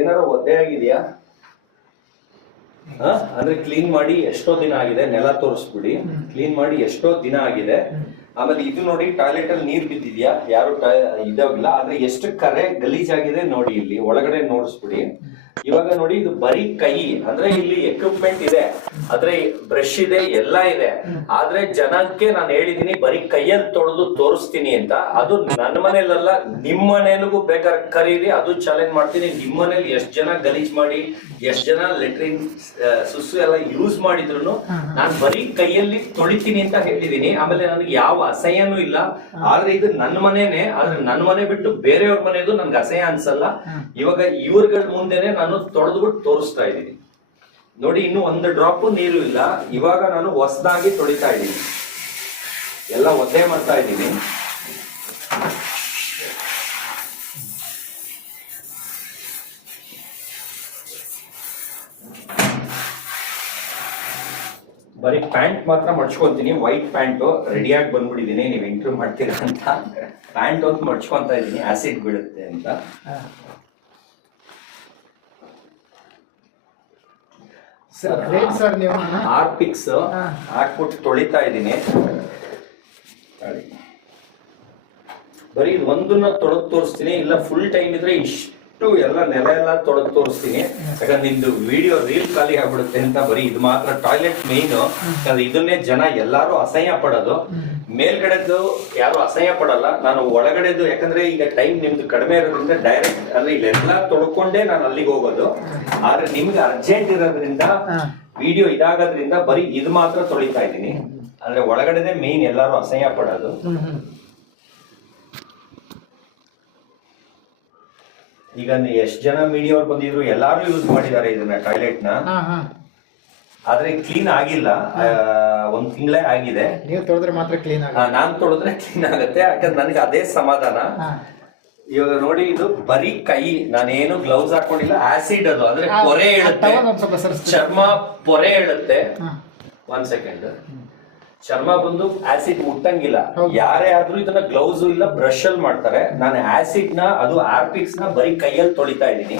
ಏನಾರ ಒದ್ದೆ ಆಗಿದೆಯಾ? ಅಂದ್ರೆ ಕ್ಲೀನ್ ಮಾಡಿ ಎಷ್ಟೋ ದಿನ ಆಗಿದೆ, ನೆಲ ತೋರಿಸ್ಬಿಡಿ. ಕ್ಲೀನ್ ಮಾಡಿ ಎಷ್ಟೋ ದಿನ ಆಗಿದೆ. ಆಮೇಲೆ ಇದು ನೋಡಿ, ಟಾಯ್ಲೆಟ್ ಅಲ್ಲಿ ನೀರ್ ಬಿದ್ದಿದ್ಯಾ? ಯಾರು ಇದಾಗಿಲ್ಲ, ಆದ್ರೆ ಎಷ್ಟು ಕರೆ ಗಲೀಜಾಗಿದೆ ನೋಡಿ. ಇಲ್ಲಿ ಒಳಗಡೆ ನೋಡಿಸ್ಬಿಡಿ. ಇವಾಗ ನೋಡಿ, ಇದು ಬರೀ ಕೈ, ಅಂದ್ರೆ ಇಲ್ಲಿ ಎಕ್ವಿಪ್ಮೆಂಟ್ ಇದೆ, ಆದ್ರೆ ಬ್ರಷ್ ಇದೆ, ಎಲ್ಲ ಇದೆ. ಆದ್ರೆ ಜನಕ್ಕೆ ನಾನು ಹೇಳಿದೀನಿ ಬರೀ ಕೈಯಲ್ಲಿ ತೊಳೆದು ತೋರಿಸ್ತೀನಿ ಅಂತ. ಅದು ನನ್ನ ಮನೇಲಲ್ಲ, ನಿಮ್ ಮನೇಲಿಗೂ ಬೇಕಾದ್ರೆ ಕರೀರಿ, ಅದು ಚಾಲೆಂಜ್ ಮಾಡ್ತೀನಿ. ನಿಮ್ ಮನೇಲಿ ಎಷ್ಟ್ ಜನ ಗಲೀಜ್ ಮಾಡಿ, ಎಷ್ಟ್ ಜನ ಲೆಟ್ರಿನ್ ಸುಸು ಎಲ್ಲ ಯೂಸ್ ಮಾಡಿದ್ರು ನಾನು ಬರೀ ಕೈಯಲ್ಲಿ ತೊಳಿತೀನಿ ಅಂತ ಹೇಳಿದೀನಿ. ಆಮೇಲೆ ನನಗೆ ಯಾವ ಅಸಹ್ಯನೂ ಇಲ್ಲ. ಆದ್ರೆ ಇದು ನನ್ನ ಮನೇನೆ, ಆದ್ರೆ ನನ್ನ ಮನೆ ಬಿಟ್ಟು ಬೇರೆಯವ್ರ ಮನೆದು ನನ್ಗೆ ಅಸಹ್ಯ ಅನ್ಸಲ್ಲ. ಇವಾಗ ಇವ್ರಗಳ ಮುಂದೆನೆ ನಾನು ತೊಳೆದ್ಬಿಟ್ಟು ತೋರಿಸ್ತಾ ಇದ್ದೀನಿ ನೋಡಿ. ಇನ್ನು ಒಂದು ಡ್ರಾಪ್ ನೀರು ಇಲ್ಲ. ಇವಾಗ ನಾನು ಹೊಸದಾಗಿ ತೊಳಿತಾ ಇದ್ದೀನಿ, ಎಲ್ಲ ಒದ್ದೆ ಮಾಡ್ತಾ ಇದ್ದೀನಿ. ಬರೀ ಪ್ಯಾಂಟ್ ಮಾತ್ರ ಮಡ್ಚ್ಕೊಂತೀನಿ. ವೈಟ್ ಪ್ಯಾಂಟು ರೆಡಿಯಾಗಿ ಬಂದ್ಬಿಟ್ಟಿದ್ದೀನಿ, ನೀವು ಇಂಟರ್ವ್ಯೂ ಮಾಡ್ತೀರಾ ಅಂತ. ಪ್ಯಾಂಟ್ ಒಂದು ಮಡ್ಚ್ಕೊಂತ ಇದ್ದೀನಿ, ಆಸಿಡ್ ಬೀಳುತ್ತೆ ಅಂತ. ಹಾರ್ಪಿಕ್ಸ್ ಹಾಕ್ಬಿಟ್ಟು ತೊಳಿತಾ ಇದ್ದೀನಿ. ಬರೀ ಒಂದನ್ನ ತೊಳೆದು ತೋರಿಸ್ತೀನಿ, ಇಲ್ಲ ಫುಲ್ ಟೈಮ್ ಇದ್ರೆ ಇಷ್ಟು ಎಲ್ಲ ನೆಲ ಎಲ್ಲ ತೊಳೆದು ತೋರಿಸ್ತೀನಿ. ಯಾಕಂದ್ರೆ ನಿಮ್ದು ವಿಡಿಯೋ ರೀಲ್ ಖಾಲಿ ಆಗ್ಬಿಡುತ್ತೆ ಅಂತ. ಬರೀ ಇದು ಮಾತ್ರ ಟಾಯ್ಲೆಟ್ ಮೇನ್. ಯಾಕಂದ್ರೆ ಇದನ್ನೇ ಜನ ಎಲ್ಲಾರು ಅಸಹ್ಯ ಪಡೋದು. ಮೇಲ್ಗಡೆದು ಯಾರು ಅಸಹ್ಯ ಪಡಲ್ಲ, ನಾನು ಒಳಗಡೆದು. ಯಾಕಂದ್ರೆ ಈಗ ಟೈಮ್ ನಿಮ್ದು ಕಡಿಮೆ ಇರೋದ್ರಿಂದ ಡೈರೆಕ್ಟ್ ಅಂದ್ರೆ ಇಲ್ಲೆಲ್ಲ ತೊಳ್ಕೊಂಡೇ ನಾನು ಅಲ್ಲಿಗೆ ಹೋಗೋದು. ಆದ್ರೆ ನಿಮ್ಗೆ ಅರ್ಜೆಂಟ್ ಇರೋದ್ರಿಂದ, ವಿಡಿಯೋ ಇದಾಗೋದ್ರಿಂದ ಬರೀ ಇದು ಮಾತ್ರ ತೊಳಿತಾ ಇದ್ದೀನಿ. ಅಂದ್ರೆ ಒಳಗಡೆನೆ ಮೇನ್ ಎಲ್ಲಾರು ಅಸಹ್ಯ ಪಡೋದು. ಈಗ ಎಷ್ಟ್ ಜನ ಮೀಡಿಯಾ ಅವ್ರು ಬಂದಿದ್ರು, ಎಲ್ಲಾರು ಯೂಸ್ ಮಾಡಿದ್ದಾರೆ ಇದನ್ನ ಟಾಯ್ಲೆಟ್ ನ. ಆದ್ರೆ ಕ್ಲೀನ್ ಆಗಿಲ್ಲ, 1 ತಿಂಗಳೇ ಆಗಿದೆ. ನೀವು ತೊಳೆದ್ರೆ ಮಾತ್ರ ಕ್ಲೀನ್ ಆಗುತ್ತೆ. ನಾನ್ ತೊಳೆದ್ರೆ ಕ್ಲೀನ್ ಆಗುತ್ತೆ, ಯಾಕಂದ್ರೆ ನನಗೆ ಅದೇ ಸಮಾಧಾನ. ಇವಾಗ ನೋಡಿ, ಇದು ಬರೀ ಕೈ, ನಾನೇನು ಗ್ಲೌಸ್ ಹಾಕೊಂಡಿಲ್ಲ. ಆಸಿಡ್ ಅದು ಅಂದ್ರೆ ಪೊರೆ ಹೇಳುತ್ತೆ, ಚರ್ಮ ಪೊರೆ ಹೇಳುತ್ತೆ. 1 ಸೆಕೆಂಡ್. ಚರ್ಮ ಬಂದು ಆಸಿಡ್ ಮುಟ್ಟಂಗಿಲ್ಲ. ಯಾರೇ ಆದ್ರೂ ಇದನ್ನ ಗ್ಲೌಸ್ ಇಲ್ಲ ಬ್ರಷ್ ಅಲ್ಲಿ ಮಾಡ್ತಾರೆ. ನಾನು ಆಸಿಡ್ ನ, ಅದು ಆರ್ಪಿಕ್ಸ್ ನ ಬರೀ ಕೈಯಲ್ಲಿ ತೊಳಿತಾ ಇದ್ದೀನಿ.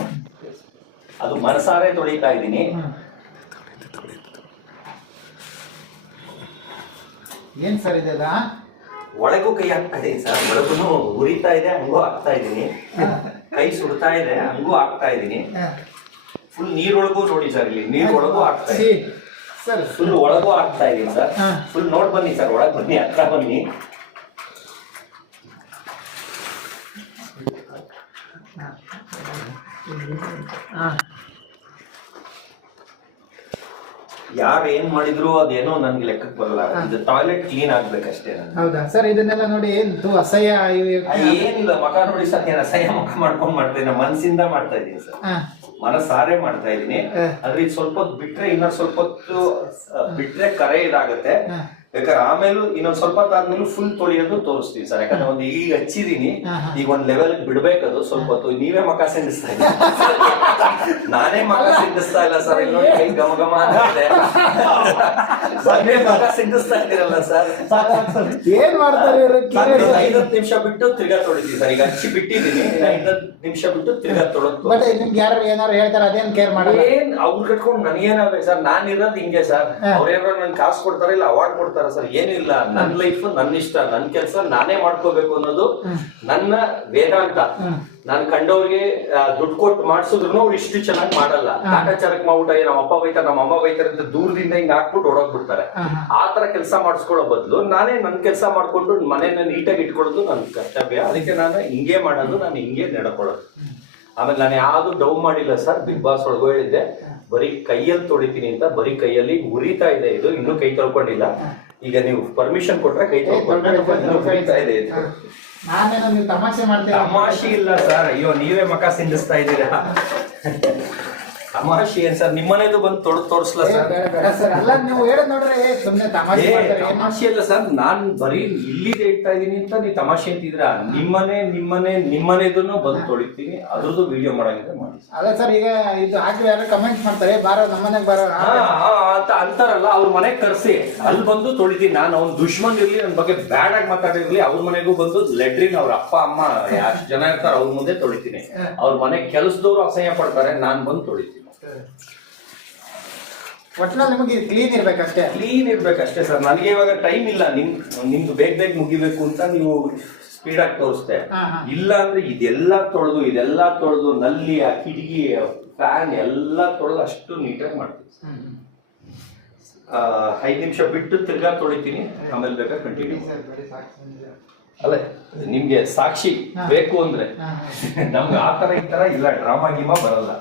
ಅದು ಮನಸಾರೆ ತೊಳಿತಾ ಇದ್ದೀನಿ. ಏನ್ ಸರ್ ಇದೆಲ್ಲ? ಒಳಗೂ ಕೈ ಹಾಕ್ತಾ ಇದೀನಿ ಸರ್, ಒಳಗೂ ಉರಿತಾ ಇದೆ, ಹಂಗೂ ಹಾಕ್ತಾ ಇದೀನಿ. ಕೈ ಸುಡ್ತಾ ಇದೆ, ಹಂಗೂ ಹಾಕ್ತಾ ಇದೀನಿ. ಫುಲ್ ನೀರೊಳಗೂ ನೋಡಿ ಸರ್, ಇಲ್ಲಿ ನೀರೊಳಗೂ ಹಾಕ್ತಾ ಇದೀನಿ ಸರ್. ಫುಲ್ ಒಳಗೂ ಹಾಕ್ತಾ ಇದೀನಿ ಸರ್. ಫುಲ್ ನೋಡ್ ಬನ್ನಿ ಸರ್, ಒಳಗ್ ಬನ್ನಿ, ಹತ್ರ ಬನ್ನಿ. ಯಾರು ಏನ್ ಮಾಡಿದ್ರು ಅದೇನೋ ನನ್ಗೆ ಲೆಕ್ಕಕ್ಕೆ ಬರಲ್ಲ. ಇದು ಟಾಯ್ಲೆಟ್ ಕ್ಲೀನ್ ಆಗ್ಬೇಕಷ್ಟೇ. ಹೌದಾ ಸರ್? ಇದನ್ನೆಲ್ಲ ನೋಡಿ ಅಸಹ್ಯ ಏನಿಲ್ಲ, ಮಕ ನೋಡಿ ಸರ್, ನಾನು ಅಸಹ್ಯ ಮಕ ಮಾಡ್ಕೊಂಡ್ ಮಾಡ್ತೇನೆ, ಮನಸ್ಸಿಂದ ಮಾಡ್ತಾ ಇದ್ದೀನಿ ಸರ್, ಮನಸ್ಸಾರೆ ಮಾಡ್ತಾ ಇದ್ದೀನಿ. ಆದ್ರೆ ಇದು ಸ್ವಲ್ಪ ಹೊತ್ತು ಬಿಟ್ರೆ, ಇನ್ನೊಂದ್ ಸ್ವಲ್ಪ ಹೊತ್ತು ಬಿಟ್ರೆ ಕರೆ ಇದಾಗತ್ತೆ. ಬೇಕಾದ್ರೆ ಆಮೇಲೆ ಇನ್ನೊಂದ್ ಸ್ವಲ್ಪ ಆದ್ಮೇಲೆ ಫುಲ್ ತೊಳಿಯೋದು ತೋರಿಸ್ತೀವಿ ಸರ್. ಯಾಕಂದ್ರೆ ಒಂದು ಈಗ ಹಚ್ಚಿದೀನಿ, ಈಗ ಒಂದ್ ಲೆವೆಲ್ ಬಿಡ್ಬೇಕದು ಸ್ವಲ್ಪ ಹೊತ್ತು. ನೀವೇ ಮಕ ಸಿಂಡಿಸ್ತಾ ಇದ್ದೀರಿ, ನಾನೇ ಮಕ ಸಿಂಡಿಸ್ತಾ ಇಲ್ಲ ಸರ್. ಇಲ್ಲಿ ನೋಡಿ, ಕೈ ಘಮ ಘಮ ಇದೆ. ನೀವೇ ಮಕ ಸಿಂಡಿಸ್ತಾ ಇದ್ದೀರಲ್ಲ ಸರ್. ಏನ್ ಮಾಡ್ತಾರೆ? 5 ನಿಮಿಷ ಬಿಟ್ಟು ತಿರ್ಗಾ ತೊಳಿತೀವಿ ಸರ್. ಈಗ ಹಚ್ಚಿ ಬಿಟ್ಟಿದೀನಿ, 5 ನಿಮಿಷ ಬಿಟ್ಟು ತಿರ್ಗಾ ತೊಳೋದು. ಬಟ್ ನಿಮ್ಗೆ ಯಾರು ಏನಾರು ಹೇಳ್ತಾರೆ, ಅದೇನ್ ಕೇರ್ ಮಾಡಲ್ಲ? ಏನ್ ಅವ್ರು ಕಟ್ಕೊಂಡು ನನಗೇನಾವೆ ಸರ್? ನಾನ್ ಇರೋದು ಹಿಂಗೆ ಸರ್. ಅವ್ರೇನಾರು ನನ್ ಕಾಸು ಕೊಡ್ತಾರೆ, ಇಲ್ಲ ಅವಾರ್ಡ್ ಕೊಡ್ತಾರೆ ಸರ್. ಏನೂ ಇಲ್ಲ, ನನ್ನ ಲೈಫ್ ನನ್ನ ಇಷ್ಟ, ನನ್ನ ಕೆಲಸ ನಾನೇ ಮಾಡ್ಕೋಬೇಕು ಅನ್ನೋದು ನನ್ನ ವೇದಾಂತ. ನಾನ್ ಕಂಡವ್ರಿಗೆ ದುಡ್ಡು ಕೊಟ್ಟು ಮಾಡ್ಸಿದ್ರು ಅವ್ರು ಇಷ್ಟು ಚೆನ್ನಾಗಿ ಮಾಡಲ್ಲ. ಕಾಟಾಚಾರಕ್ ಮಾಡ್ಬಿಟ್ಟ, ನಮ್ಮ ಅಪ್ಪ ಬೈತಾರೆ, ನಮ್ಮ ಅಮ್ಮ ಬೈತಾರೆ ಅಂತ ದೂರದಿಂದ ಹಿಂಗ್ ಹಾಕ್ಬಿಟ್ಟು ಹೊಡೋಗ್ಬಿಡ್ತಾರೆ. ಆತರ ಕೆಲಸ ಮಾಡಿಸ್ಕೊಳ್ಳೋ ಬದಲು ನಾನೇ ನನ್ ಕೆಲಸ ಮಾಡ್ಕೊಂಡು ಮನೇನ ನೀಟಾಗಿ ಇಟ್ಕೊಳ್ಳೋದು ನನ್ ಕರ್ತವ್ಯ. ಅದಕ್ಕೆ ನಾನು ಹಿಂಗೆ ಮಾಡೋದು, ನಾನು ಹಿಂಗೆ ನಡ್ಕೊಳ್ಳೋದು. ಆಮೇಲೆ ನಾನು ಯಾವ್ದು ಡೌನ್ ಮಾಡಿಲ್ಲ ಸರ್. ಬಿಗ್ ಬಾಸ್ ಒಳಗೂ ಹೇಳಿದ್ದೆ ಬರೀ ಕೈಯಲ್ಲಿ ತೊಳಿತೀನಿ ಅಂತ. ಬರೀ ಕೈಯಲ್ಲಿ ಉರಿತಾ ಇದೆ ಇದು, ಇನ್ನೂ ಕೈ ತೊಳ್ಕೊಂಡಿಲ್ಲ. ಈಗ ನೀವು ಪರ್ಮಿಷನ್ ಕೊಟ್ರೆ ಕೈ ತೊಳ್ಕೊಳ್ತಾ ಇದೆ ಇದು. ನೀವು ತಮಾಷೆ ಮಾಡ್ತೀರಾ? ತಮಾಷೆ ಇಲ್ಲ ಸರ್. ಅಯ್ಯೋ, ನೀವೇ ಮಕ ಸಿಂಡಿಸ್ತಾ ಇದ್ದೀರಾ. ತಮಾಷೆ ಏನ್ ಸರ್ ನಿಮ್ಮನೇದು ಬಂದು ತೋರಿಸ್ಲಾ ಸರ್? ಬೇಡ ಸರ್, ಅಲ್ಲ ನೀವು ಹೇಳದ್ ನೋಡ್ರಿ ಸುಮ್ನೆ ತಮಾಷೆ ಮಾಡ್ತಾರೆ. ತಮಾಷೆ ಅಲ್ಲ ಸರ್, ನಾನ್ ಬರೀ ಇಲ್ಲಿದೆ ಇಡ್ತಾ ಇದೀನಿ ಅಂತ ನೀವು ತಮಾಷೆ ಅಂತಿದ್ರ. ನಿಮ್ಮನೆದನ್ನು ಬಂದು ತೊಳಿತೀನಿ, ಅದ್ರದ್ದು ವಿಡಿಯೋ ಮಾಡಂಗಿದ್ರೆ ಮಾಡಿ. ಅಲ್ಲ ಸರ್, ಈಗ ಇದು ಹಾಕಿ ಯಾರು ಕಮೆಂಟ್ ಮಾಡ್ತಾರೆ, ಬಾರೋ ನಮ್ಮನೆಗೆ ಬಾರೋ ಅಂತ ಅಂತಾರಲ್ಲ, ಅವ್ರ ಮನೆಗೆ ಕರ್ಸಿ ಅಲ್ಲಿ ಬಂದು ತೊಳಿತೀನಿ. ನಾನು ಅವ್ನ ದುಶ್ಮನ್ ಇರ್ಲಿ, ನನ್ನ ಬಗ್ಗೆ ಬ್ಯಾಡ್ ಆಗಿ ಮಾತಾಡಿರ್ಲಿ, ಅವ್ರ ಮನೆಗೂ ಬಂದು ಲೆಟ್ರಿನ್ ಅವ್ರ ಅಪ್ಪ ಅಮ್ಮ ಎಷ್ಟು ಜನ ಇರ್ತಾರೆ ಅವ್ರ ಮುಂದೆ ತೊಳಿತೀನಿ. ಅವ್ರ ಮನೆ ಕೆಲಸದವ್ರು ಅಸಹ್ಯ ಪಡ್ತಾರೆ, ನಾನ್ ಬಂದು ತೊಳಿತೀನಿ. ಒಟ್ಟಿನಲ್ಲಿ ನಿಮಗೆ ಕ್ಲೀನ್ ಇರ್ಬೇಕಷ್ಟೇ. ಕ್ಲೀನ್ ಇರ್ಬೇಕಷ್ಟೇ ಸರ್. ನನಗೆ ಇವಾಗ ಟೈಮ್ ಇಲ್ಲ, ನಿಮ್ದು ಬೇಗ ಮುಗಿಬೇಕು ಅಂತ ನೀವು ಸ್ಪೀಡ್ ಆಗಿ ತೋರಿಸ್ತೆ. ಇಲ್ಲ ಅಂದ್ರೆ ಇದೆಲ್ಲ ತೊಳೆದು ನಲ್ಲಿ ಆ ಕಿಟಕಿ ಫ್ಯಾನ್ ಎಲ್ಲ ತೊಳೆದು ಅಷ್ಟು ನೀಟಾಗಿ ಮಾಡ್ತೀನಿ. 5 ನಿಮಿಷ ಬಿಟ್ಟು ತಿರ್ಗಾ ತೊಳಿತೀನಿ, ಆಮೇಲೆ ಬೇಕಾ ಕಂಟಿನ್ಯೂ. ಅಲ್ಲ ನಿಮ್ಗೆ ಸಾಕ್ಷಿ ಬೇಕು ಅಂದ್ರೆ ನಮ್ಗೆ ಆತರ ಈ ತರ ಇಲ್ಲ, ಡ್ರಾಮಾ ಗೀಮಾ ಬರಲ್ಲ.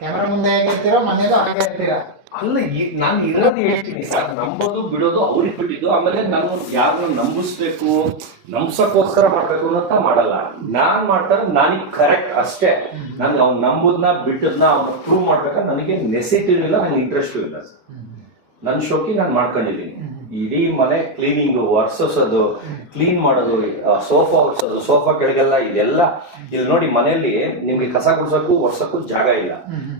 ಕ್ಯಾಮೆರಾ ಮುಂದೆ ಹೇಗಿರ್ತೀರೋ ಮನೇದು ಹಾಗೆ ಇರ್ತೀರಾ? ಅಲ್ಲ ನಾನು ಇರೋದು ಹೇಳ್ತೀನಿ ಸರ್, ನಂಬೋದು ಬಿಡೋದು ಅವ್ರಿಗೆ ಬಿಟ್ಟಿದ್ದು. ಆಮೇಲೆ ನಾನು ಯಾರನ್ನ ನಂಬಿಸ್ಬೇಕು, ನಂಬ್ಸಕ್ಕೋಸ್ಕರ ಮಾಡ್ಬೇಕು ಅನ್ನೋಂತ ಮಾಡಲ್ಲ. ನಾನ್ ಮಾಡ್ತಾರೆ ನನಗೆ ಕರೆಕ್ಟ್ ಅಷ್ಟೇ. ನನ್ಗೆ ಅವ್ನು ನಂಬುದನ್ನ ಬಿಟ್ಟದ್ನ ಅವ್ನ ಪ್ರೂವ್ ಮಾಡ್ಬೇಕಾದ್ರೆ ನನಗೆ ನೆಸೆಸಿಟಿ ಇಲ್ಲ, ನನಗೆ ಇಂಟ್ರೆಸ್ಟು ಇಲ್ಲ ಸರ್. ನನ್ನ ಶೋಕಿ ನಾನು ಮಾಡ್ಕೊಂಡಿದ್ದೀನಿ. ಇಡೀ ಮನೆ ಕ್ಲೀನಿಂಗು, ಒರ್ಸೋದು, ಕ್ಲೀನ್ ಮಾಡೋದು, ಸೋಫಾ ಒರ್ಸೋದು, ಸೋಫಾ ಕೆಳಗೆಲ್ಲ ಇದೆಲ್ಲ. ಇಲ್ಲಿ ನೋಡಿ ಮನೆಯಲ್ಲಿ ನಿಮ್ಗೆ ಕಸ ಗುಡ್ಸೋಕ್ಕೂ ಒರ್ಸಕ್ಕೂ ಜಾಗ ಇಲ್ಲ.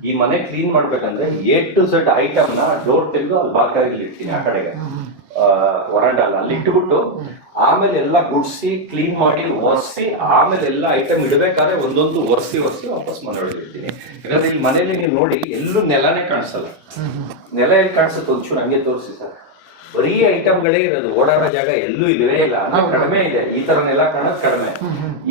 ಈ ಮನೆ ಕ್ಲೀನ್ ಮಾಡ್ಬೇಕಂದ್ರೆ A to Z ಐಟಮ್ ನ ಡೋರ್ ತೆಗೆದು ಅಲ್ಲಿ ಬಾಲ್ಕನಿಲಿ ಇಡ್ತೀನಿ, ಆ ಕಡೆಗೆ ವರಂಡಲ್ಲ ಅಲ್ಲಿ ಇಟ್ಬಿಟ್ಟು ಆಮೇಲೆ ಎಲ್ಲ ಗುಡ್ಸಿ ಕ್ಲೀನ್ ಮಾಡಿ ಒರೆಸಿ ಆಮೇಲೆ ಎಲ್ಲ ಐಟಮ್ ಇಡಬೇಕಾದ್ರೆ ಒಂದೊಂದು ಒರೆಸಿ ವಾಪಸ್ ಮನೆ ಒಳಗೆ ಇಡ್ತೀನಿ. ಯಾಕಂದ್ರೆ ಇಲ್ಲಿ ಮನೇಲಿ ನೀವು ನೋಡಿ ಎಲ್ಲೂ ನೆಲನೇ ಕಾಣಿಸಲ್ಲ. ನೆಲ ಎಲ್ಲಿ ಕಾಣಿಸುತ್ತೆ ಒಂಚೂರು ಹಂಗೆ ತೋರಿಸಿ ಸರ್. ಬರೀ ಐಟಮ್ಗಳೇ ಇರೋದು, ಓಡಾಡೋ ಜಾಗ ಎಲ್ಲೂ ಇಲ್ಲವೇ ಇಲ್ಲ, ಅಂದ್ರೆ ಕಡಿಮೆ ಇದೆ. ಈ ತರ ನೆಲ ಕಾಣೋದು ಕಡಿಮೆ.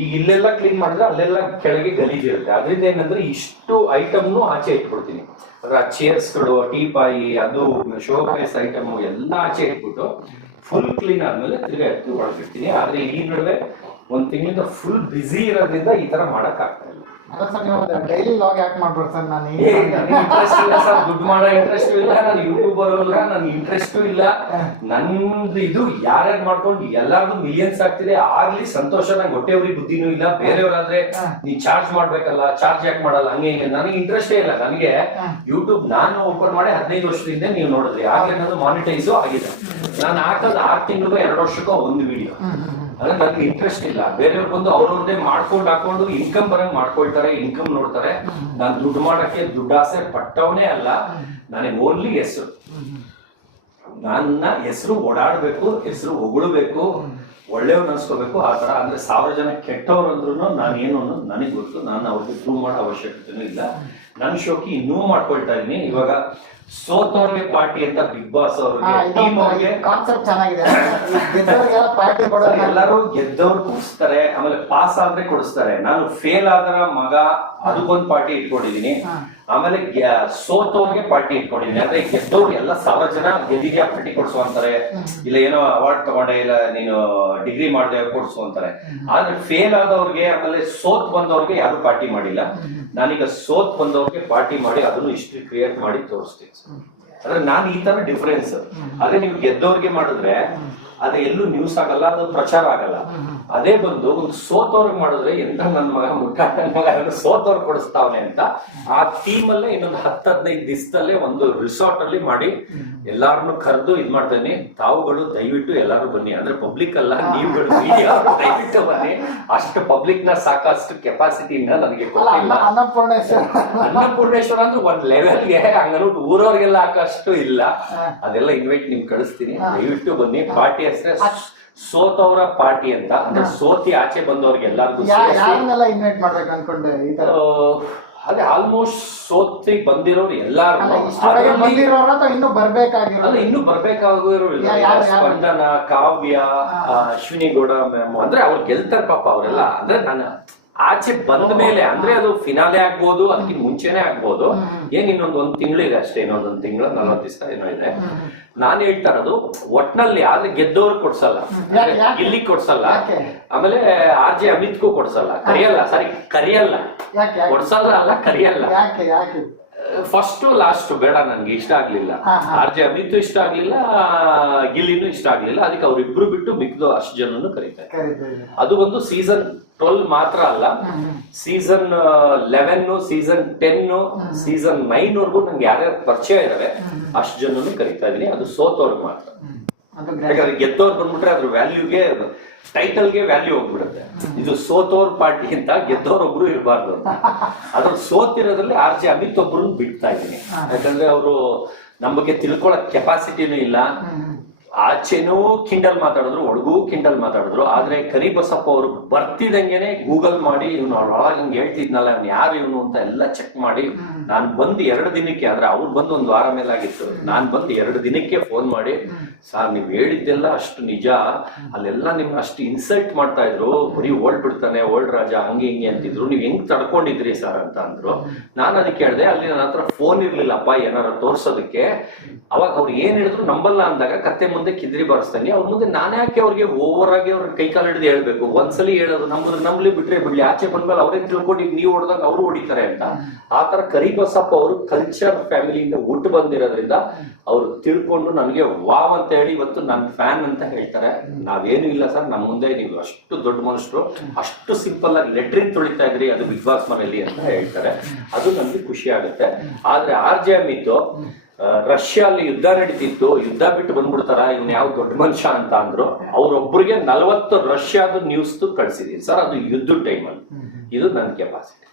ಈಗ ಇಲ್ಲೆಲ್ಲ ಕ್ಲೀನ್ ಮಾಡಿದ್ರೆ ಅಲ್ಲೆಲ್ಲ ಕೆಳಗೆ ಗಲೀಜಿರುತ್ತೆ. ಅದರಿಂದ ಏನಂದ್ರೆ ಇಷ್ಟು ಐಟಮ್ನು ಆಚೆ ಇಟ್ಕೊಡ್ತೀನಿ. ಅದ್ರ ಚೇರ್ಸ್ಗಳು, ಟೀಪಾಯಿ, ಅದು ಶೋಕೇಸ್ ಐಟಮ್ ಎಲ್ಲ ಆಚೆ ಇಟ್ಬಿಟ್ಟು ಫುಲ್ ಕ್ಲೀನ್ ಆದ್ಮೇಲೆ ತಿರ್ಗಾ ಎತ್ತಿ ಒಳಗಿಡ್ತೀನಿ. ಆದ್ರೆ ಈ ನಡುವೆ 1 ತಿಂಗಳಿಂದ ಫುಲ್ ಬ್ಯುಸಿ ಇರೋದ್ರಿಂದ ಈ ತರ ಮಾಡಕ್ ಆಗ್ತಾ ಇಲ್ಲ. ಡೈಲಿ ಲಾಗ್ ಯಾಕೆ ಮಾಡ್ಬೋದು ಸರ್? ನಾನು ಇಂಟ್ರೆಸ್ಟ್ ಇಲ್ಲ ಸರ್, ದುಡ್ಡು ಮಾಡೋ ಇಂಟ್ರೆಸ್ಟ್ ಇಲ್ಲ, ನಾನು ಯೂಟ್ಯೂಬರ್ ಅಲ್ಲ, ನನ್ ಇಂಟ್ರೆಸ್ಟು ಇಲ್ಲ. ನಂದು ಇದು ಯಾರ್ಯಾರು ಮಾಡ್ಕೊಂಡು ಎಲ್ಲಾರ್ದು ಮಿಲಿಯನ್ಸ್ ಆಗ್ತಿದೆ ಆಗ್ಲಿ ಸಂತೋಷ. ನಂಗೆ ಹೊಟ್ಟೆವ್ರಿಗೆ ಬುದ್ಧಿನೂ ಇಲ್ಲ. ಬೇರೆಯವ್ರಾದ್ರೆ ನೀ ಚಾರ್ಜ್ ಮಾಡ್ಬೇಕಲ್ಲ, ಚಾರ್ಜ್ ಯಾಕೆ ಮಾಡಲ್ಲ, ಹಂಗೆ ನನಗೆ ಇಂಟ್ರೆಸ್ಟೇ ಇಲ್ಲ. ನನಗೆ ಯೂಟ್ಯೂಬ್ ನಾನು ಓಪನ್ ಮಾಡಿ 15 ವರ್ಷದಿಂದ ನೀವು ನೋಡಿದ್ರಿ, ಆಗ್ಲೇ ನಾನು ಮಾನಿಟೈಸು ಆಗಿದೆ. ನಾನು ಹಾಕೋದು 6 ತಿಂಗಳಿಗೋ 2 ವರ್ಷಕ್ಕೋ ಒಂದು ವಿಡಿಯೋ. ಅಂದ್ರೆ ನನಗೆ ಇಂಟ್ರೆಸ್ಟ್ ಇಲ್ಲ. ಬೇರೆಯವ್ರು ಬಂದು ಅವ್ರವ್ರದೇ ಹಾಕೊಂಡು ಇನ್ಕಮ್ ಬರಂಗ್ ಮಾಡ್ಕೊಳ್ತಾರೆ, ಇನ್ಕಮ್ ನೋಡ್ತಾರೆ. ನಾನು ದುಡ್ಡು ಮಾಡಕ್ಕೆ ದುಡ್ಡಾಸೆ ಪಟ್ಟವನೇ ಅಲ್ಲ. ನನಗೆ ಓನ್ಲಿ ಹೆಸರು, ನನ್ನ ಹೆಸರು ಓಡಾಡ್ಬೇಕು, ಹೆಸರು ಹೊಗಳಬೇಕು, ಒಳ್ಳೆಯವ್ರು ಅನ್ಸ್ಕೋಬೇಕು. ಆ ತರ ಅಂದ್ರೆ 1000 ಜನ ಕೆಟ್ಟವ್ರು ಅಂದ್ರೂ ನಾನೇನು ಅನ್ನೋದು ನನಗೆ ಗೊತ್ತು. ನಾನು ಅವ್ರಿಗೆ ಪ್ರೂವ್ ಮಾಡೋ ಅವಶ್ಯಕತೆನೂ ಇಲ್ಲ. ನನ್ನ ಶೋಕಿ ಇನ್ನೂ ಮಾಡ್ಕೊಳ್ತಾ ಇದೀನಿ. ಇವಾಗ ಸೋತವ್ರಿಗೆ ಪಾರ್ಟಿ ಅಂತ ಬಿಗ್ ಬಾಸ್ ಅವ್ರಿಗೆ ಕಾನ್ಸೆಪ್ಟ್ ಚೆನ್ನಾಗಿದೆ. ಎಲ್ಲರೂ ಗೆದ್ದವ್ರು ಕೊಡಿಸ್ತಾರೆ, ಆಮೇಲೆ ಪಾಸ್ ಆದ್ರೆ ಕೊಡಿಸ್ತಾರೆ. ನಾನು ಫೇಲ್ ಆದ್ರ ಮಗ ಅದಕ್ಕೊಂದು ಪಾರ್ಟಿ ಇಟ್ಕೊಂಡಿದೀನಿ. ಆಮೇಲೆ ಸೋತವ್ರಿಗೆ ಪಾರ್ಟಿ ಇಟ್ಕೊಂಡಿದೀನಿ. ಅಂದ್ರೆ ಗೆದ್ದವ್ರು ಎಲ್ಲ 1000 ಜನ ಗೆದ್ದಿಗೆ ಪಾರ್ಟಿ ಕೊಡ್ಸು ಅಂತಾರೆ, ಇಲ್ಲ ಏನೋ ಅವಾರ್ಡ್ ತಗೊಂಡೆ, ಇಲ್ಲ ನೀನು ಡಿಗ್ರಿ ಮಾಡ್ದೆ ಕೊಡ್ಸು ಅಂತಾರೆ. ಆದ್ರೆ ಫೇಲ್ ಆದವ್ರಿಗೆ ಆಮೇಲೆ ಸೋತ್ ಬಂದವ್ರಿಗೆ ಯಾರು ಪಾರ್ಟಿ ಮಾಡಿಲ್ಲ. ನಾನೀಗ ಸೋತ್ ಬಂದವ್ರಿಗೆ ಪಾರ್ಟಿ ಮಾಡಿ ಅದನ್ನು ಹಿಸ್ಟ್ರಿ ಕ್ರಿಯೇಟ್ ಮಾಡಿ ತೋರಿಸ್ತೀನಿ. ಅಂದ್ರೆ ನಾನು ಈ ತರ ಡಿಫ್ರೆನ್ಸ್. ಆದ್ರೆ ನೀವು ಗೆದ್ದವ್ರಿಗೆ ಮಾಡಿದ್ರೆ ಅದು ಎಲ್ಲೂ ನ್ಯೂಸ್ ಆಗಲ್ಲ, ಅದು ಪ್ರಚಾರ ಆಗಲ್ಲ. ಅದೇ ಬಂದು ಒಂದು ಸೋತವ್ರಿಗೆ ಮಾಡಿದ್ರೆ ಎಂತ ನನ್ನ ಮಗ ಸೋತವ್ರು ಕೊಡಿಸ್ತಾವನೆ ಅಂತ ಆ ಥೀಮ್ ಅಲ್ಲೇ ಇನ್ನೊಂದು 10-15 ದಿವಸದಲ್ಲೇ ಒಂದು ರಿಸಾರ್ಟ್ ಅಲ್ಲಿ ಮಾಡಿ ಎಲ್ಲಾರನ್ನು ಕರೆದು ಇದ್ ಮಾಡ್ತೇನೆ. ತಾವುಗಳು ದಯವಿಟ್ಟು ಎಲ್ಲಾರು ಬನ್ನಿ. ಅಂದ್ರೆ ಪಬ್ಲಿಕ್ ಅಲ್ಲ, ನೀವುಗಳು ಮೀಡಿಯಾ ದಯವಿಟ್ಟು ಬನ್ನಿ. ಅಷ್ಟು ಪಬ್ಲಿಕ್ ನ ಸಾಕಷ್ಟು ಕೆಪಾಸಿಟಿನ ನನಗೆ ಕೊಟ್ಟಿಲ್ಲ. ಅನ್ನಪೂರ್ಣೇಶ್ವರ ಅಂದ್ರೆ ಒಂದ್ ಲೆವೆಲ್ಗೆ ಹಂಗನ್ಬಿಟ್ಟು ಊರವ್ರಿಗೆಲ್ಲ ಹಾಕಷ್ಟು ಇಲ್ಲ. ಅದೆಲ್ಲ ಇನ್ವೈಟ್ ನಿಮ್ಗೆ ಕಳಿಸ್ತೀನಿ, ದಯವಿಟ್ಟು ಬನ್ನಿ. ಪಾರ್ಟಿ ಹೆಸರೇ ಸೋತವರ ಪಾರ್ಟಿ ಅಂತ. ಅಂದ್ರೆ ಸೋತಿ ಆಚೆ ಬಂದವ್ರಿಗೆ ಎಲ್ಲಾರ್ಗು ಇನ್ವೈಟ್ ಮಾಡ್ಬೇಕು ಅನ್ಕೊಂಡೆ. ಅದೇ ಆಲ್ಮೋಸ್ಟ್ ಸೋತಿ ಬಂದಿರೋರು ಎಲ್ಲಾರು ಇನ್ನು ಬರ್ಬೇಕಾಗಿರೋ ಇನ್ನು ಬರ್ಬೇಕಾಗಿರೋ ಸ್ಪಂದನ, ಕಾವ್ಯ, ಅಶ್ವಿನಿ ಗೌಡ ಮ್ಯಾಮ್. ಅಂದ್ರೆ ಅವ್ರು ಗೆಲ್ತಾರೆ ಪಾಪ ಅವರೆಲ್ಲ. ಅಂದ್ರೆ ನಾನು ಆಚೆ ಬಂದ ಮೇಲೆ ಅಂದ್ರೆ ಅದು ಫಿನಾಲೆ ಆಗ್ಬೋದು, ಅದಕ್ಕಿಂತ ಮುಂಚೆನೆ ಆಗ್ಬೋದು. ಏನ್ ಇನ್ನೊಂದು 1 ತಿಂಗಳಿದೆ ಅಷ್ಟೇ, ಇನ್ನೊಂದೊಂದು ತಿಂಗಳು 40 ದಿವಸ ಏನೋ ಇದೆ. ನಾನು ಹೇಳ್ತಾ ಇರೋದು ಒಟ್ನಲ್ಲಿ. ಆದ್ರೆ ಗೆದ್ದವ್ರು ಕೊಡ್ಸಲ್ಲ, ಇಲ್ಲಿ ಕೊಡ್ಸಲ್ಲ, ಆಮೇಲೆ RJ ಅಮಿತ್ಗೂ ಕೊಡ್ಸಲ್ಲ, ಕರಿಯಲ್ಲ, ಕೊಡ್ಸಲ್ಲ ಅಲ್ಲ ಕರಿಯಲ್ಲ. ಫಸ್ಟ್ ಲಾಸ್ಟ್ ಬೇಡ, ನನ್ಗೆ ಇಷ್ಟ ಆಗ್ಲಿಲ್ಲ. RJ ಅಮಿತ್ ಇಷ್ಟ ಆಗ್ಲಿಲ್ಲ, ಗಿಲ್ಲಿನೂ ಇಷ್ಟ ಆಗ್ಲಿಲ್ಲ. ಅದಕ್ಕೆ ಅವ್ರಿಬ್ರು ಬಿಟ್ಟು ಮಿಕ್ದು ಅಷ್ಟು ಜನನು ಕರೀತಾರೆ. ಅದು ಒಂದು ಸೀಸನ್ 12 ಮಾತ್ರ ಅಲ್ಲ, ಸೀಸನ್ 11, ಸೀಸನ್ 10, ಸೀಸನ್ 9 ವರ್ಗೂ ನಂಗೆ ಯಾರ್ಯಾರು ಪರಿಚಯ ಇದಾವೆ ಅಷ್ಟು ಜನನು ಕರಿತಾ ಇದೀನಿ. ಅದು ಸೋತವ್ರಿಗೆ ಮಾತ್ರ. ಯಾಕಂದ್ರೆ ಗೆದ್ದವ್ರು ಬಂದ್ಬಿಟ್ರೆ ಅದ್ರ ವ್ಯಾಲ್ಯೂಗೆ, ಟೈಟಲ್ಗೆ ವ್ಯಾಲ್ಯೂ ಹೋಗ್ಬಿಡುತ್ತೆ. ಇದು ಸೋತೋರ್ ಪಾರ್ಟಿ ಅಂತ ಗೆದ್ದವ್ರ ಒಬ್ರು ಇರಬಾರ್ದು ಅಂತ. ಅದ್ರ ಸೋತಿರೋದ್ರಲ್ಲಿ RJ ಅಮಿತ್ ಒಬ್ರು ಬಿಡ್ತಾ ಇದ್ದೀನಿ. ಯಾಕಂದ್ರೆ ಅವರು ನಮ್ಮ ಬಗ್ಗೆ ತಿಳ್ಕೊಳಕ್ ಕೆಪಾಸಿಟಿನೂ ಇಲ್ಲ. ಆಚೆನೂ ಕಿಂಡಲ್ ಮಾತಾಡಿದ್ರು, ಒಳಗೂ ಕಿಂಡಲ್ ಮಾತಾಡಿದ್ರು. ಆದ್ರೆ ಕರಿಬಸಪ್ಪ ಅವರು ಬರ್ತಿದಂಗೆನೆ ಗೂಗಲ್ ಮಾಡಿ ಇವ್ನು ಒಳಗೆ ಹಂಗೆ ಹೇಳ್ತಿದ್ನಲ್ಲ, ಇವ್ನು ಯಾರು ಇವನು ಅಂತ ಎಲ್ಲ ಚೆಕ್ ಮಾಡಿ, ನಾನ್ ಬಂದು 2 ದಿನಕ್ಕೆ, ಆದ್ರೆ ಅವ್ರು ಬಂದು 1 ವಾರ ಮೇಲಾಗಿತ್ತು, ನಾನ್ ಬಂದು 2 ದಿನಕ್ಕೆ ಫೋನ್ ಮಾಡಿ, ಸಾರ್ ನೀವ್ ಹೇಳಿದ್ದೆಲ್ಲ ಅಷ್ಟು ನಿಜ, ಅಲ್ಲೆಲ್ಲ ನಿಮ್ನ ಅಷ್ಟು ಇನ್ಸಲ್ಟ್ ಮಾಡ್ತಾ ಇದ್ರು, ಬರೀ ಓಲ್ಡ್ ಬಿಡ್ತಾನೆ, ಓಲ್ಡ್ ರಾಜ ಹಂಗೆ ಹಿಂಗೆ ಅಂತಿದ್ರು, ನೀವ್ ಹೆಂಗ್ ತಡ್ಕೊಂಡಿದ್ರಿ ಸರ್ ಅಂತ ಅಂದ್ರು. ನಾನು ಅದಕ್ಕೆ ಹೇಳಿದೆ, ಅಲ್ಲಿ ನನ್ನ ಹತ್ರ ಫೋನ್ ಇರ್ಲಿಲ್ಲಪ್ಪ ಏನಾರ ತೋರ್ಸೋದಕ್ಕೆ. ಅವಾಗ ಅವ್ರು ಏನ್ ಹೇಳಿದ್ರು ನಂಬಲ್ಲ ಅಂದಾಗ ಕತ್ತೆ ಮುಂದೆ ಕಿದ್ರಿ ಬಾರಿಸ್ತಾನೆ. ಅವ್ರ ಮುಂದೆ ನಾನು ಯಾಕೆ ಅವ್ರಿಗೆ ಓವರ್ ಆಗಿ ಅವ್ರ ಕೈ ಕಾಲು ಹಿಡಿದು ಹೇಳ್ಬೇಕು? ಒಂದ್ಸಲಿ ಹೇಳೋದು ನಂಬಲಿ ಬಿಟ್ರೆ ಬಿಡ್ಲಿ, ಆಚೆ ಬಂದ್ಮೇಲೆ ಅವ್ರೇ ತಿಳ್ಕೊಂಡು ನೀವು ಹೊಡೆದಾಗ ಅವ್ರು ಹೊಡಿತಾರೆ ಅಂತ. ಆತರ ಕರಿಬಸಪ್ಪ ಅವರು ಕಲ್ಚರ್ ಫ್ಯಾಮಿಲಿಯಿಂದ ಹುಟ್ಟು ಬಂದಿರೋದ್ರಿಂದ ಅವ್ರು ತಿಳ್ಕೊಂಡು ನನಗೆ ವಾವ್ ಅಂತ ಹೇಳಿ ಇವತ್ತು ನನ್ನ ಫ್ಯಾನ್ ಅಂತ ಹೇಳ್ತಾರೆ. ನಾವೇನು ಇಲ್ಲ ಸರ್, ನಮ್ಮ ಮುಂದೆ ನೀವು ಅಷ್ಟು ದೊಡ್ಡ ಮನುಷ್ಯರು, ಅಷ್ಟು ಸಿಂಪಲ್ ಆಗಿ ಲೆಟ್ರಿನ್ ತೊಳಿತಾ ಇದ್ರಿ ಅದು ಬಿಗ್ ಬಾಸ್ ಮನೆಯಲ್ಲಿ ಅಂತ ಹೇಳ್ತಾರೆ. ಅದು ನನ್ಗೆ ಖುಷಿ ಆಗುತ್ತೆ. ಆದ್ರೆ RJ ಅಮಿತ್ ರಷ್ಯಾ ಅಲ್ಲಿ ಯುದ್ಧ ನಡೀತಿತ್ತು, ಯುದ್ಧ ಬಿಟ್ಟು ಬಂದ್ಬಿಡ್ತಾರ, ಇವ್ನು ಯಾವ ದೊಡ್ಡ ಮನುಷ್ಯ ಅಂತ ಅಂದ್ರು. ಅವ್ರೊಬ್ರಿಗೆ 40 ರಷ್ಯಾದ ನ್ಯೂಸ್ ಕಳ್ಸಿದೀನಿ ಸರ್, ಅದು ಯುದ್ಧ ಟೈಮಲ್ಲಿ. ಇದು ನನ್ನ ಕೆಪಾಸಿಟಿ.